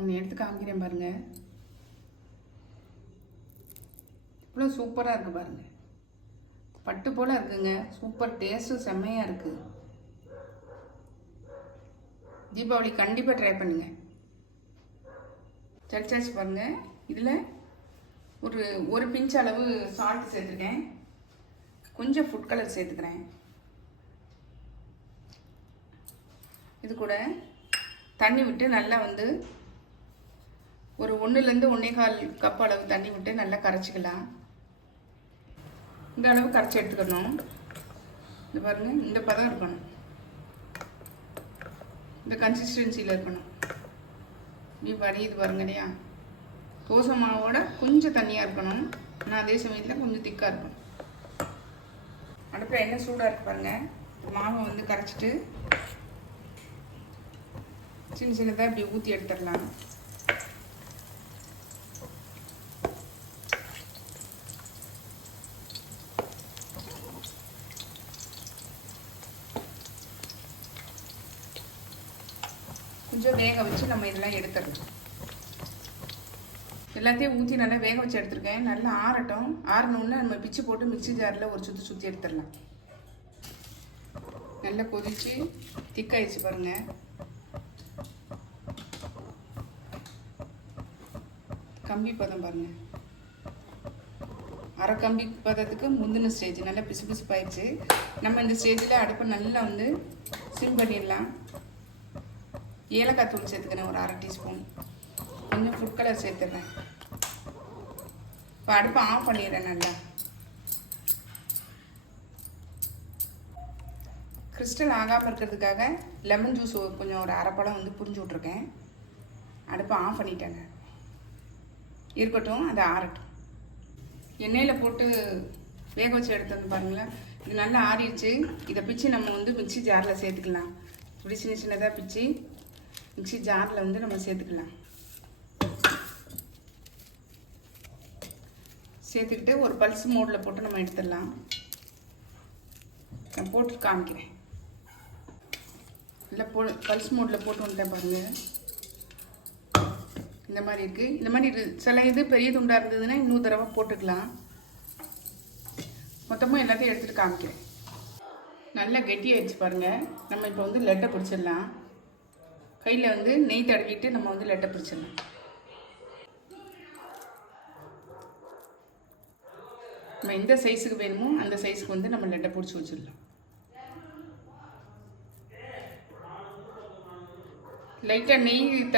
ஒன்று எடுத்து காமிக்கிறேன் பாருங்கள். இவ்வளோ சூப்பராக இருக்குது பாருங்கள். பட்டு போல் இருக்குங்க. சூப்பர் டேஸ்ட்டும் செம்மையாக இருக்குது. தீபாவளி கண்டிப்பாக ட்ரை பண்ணுங்கள். சர்ச்சாச்சு பாருங்கள். இதில் ஒரு பிஞ்ச் அளவு சால்ட் சேர்த்துருக்கேன். கொஞ்சம் ஃபுட் கலர் சேர்த்துக்கிறேன். இது கூட தண்ணி விட்டு நல்லா வந்து ஒரு 1லேருந்து 1.25 கப் அளவு தண்ணி விட்டு நல்லா கரைச்சிக்கலாம். இந்த அளவு கரைச்சி எடுத்துக்கணும். இது பாருங்கள், இந்த பதம் இருக்கணும். இந்த கன்சிஸ்டன்சியில் இருக்கணும். இப்படி வரையுது பாருங்க இல்லையா. தோசை மாவோட கொஞ்சம் தண்ணியாக இருக்கணும். ஆனால் அதே சமயத்தில் கொஞ்சம் திக்காக இருக்கணும். அடுப்பில் எண்ணெய் சூடாக இருக்கு பாருங்கள். மாவை வந்து கரைச்சிட்டு சின்ன சின்னதாக இப்படி ஊற்றி எடுத்துடலாம். கொஞ்சம் வேக வச்சு நம்ம இதெல்லாம் எடுத்துடலாம். எல்லாத்தையும் ஊற்றி நல்லா வேக வச்சு எடுத்துருக்கேன். நல்லா ஆறட்டும். ஆறணுன்னு நம்ம பிச்சு போட்டு மிக்ஸி ஜாரில் ஒரு சுற்றி எடுத்துடலாம். நல்லா கொதிச்சு திக்காயிடுச்சு பாருங்கள். கம்பி பதம் பாருங்கள். அரை கம்பி பதத்துக்கு முந்தின ஸ்டேஜ் நல்லா பிசு பிசுப்பாயிடுச்சு. நம்ம இந்த ஸ்டேஜில் அடுப்பை நல்லா வந்து சிம் பண்ணிடலாம். ஏலக்காய் தூள் சேர்த்துக்கிறேன், ஒரு 1/2 டீஸ்பூன். கொஞ்சம் ஃபுட் கலர் சேர்த்துடுறேன். இப்போ அடுப்பை ஆஃப் பண்ணிடுறேன். நல்லா கிறிஸ்டல் ஆகாமல் இருக்கிறதுக்காக லெமன் ஜூஸ் கொஞ்சம் ஒரு 1/2 பழம் வந்து புரிஞ்சு விட்ருக்கேன். அடுப்பை ஆஃப் பண்ணிட்டேங்க. இருக்கட்டும், அதை ஆறட்டும். எண்ணெயில் போட்டு வேக வச்சு எடுத்து வந்து பாருங்களேன். இது நல்லா ஆறிடுச்சு. இதை பிச்சு நம்ம வந்து மிக்ஸி ஜாரில் சேர்த்துக்கலாம். இப்படி சின்ன சின்னதாக பிச்சு மிக்ஸி ஜாரில் வந்து நம்ம சேர்த்துக்கலாம். சேர்த்துக்கிட்டு ஒரு பல்ஸ் மோடில் போட்டு நம்ம எடுத்துடலாம். நான் போட்டு காமிக்கிறேன். இல்லை பல்ஸ் மோடில் போட்டு வந்துட்டேன் பாருங்கள். இந்த மாதிரி இருக்குது. இந்த மாதிரி சில இது பெரிய துண்டாக இருந்ததுன்னா இன்னொரு தடவை போட்டுக்கலாம். மொத்தமாக எல்லாத்தையும் எடுத்துகிட்டு காமிக்கிறேன். நல்லா கெட்டியாகிடுச்சு பாருங்கள். நம்ம இப்போ வந்து லட்டை பிடிச்சிடலாம். கையில் வந்து நெய் தடவிட்டு நம்ம வந்து லட்டை பிடிச்சிடலாம். நம்ம எந்த சைஸுக்கு வேணுமோ அந்த சைஸுக்கு வந்து நம்ம லட்டை பிடிச்சி வச்சிடலாம். லைட்டாக நெய்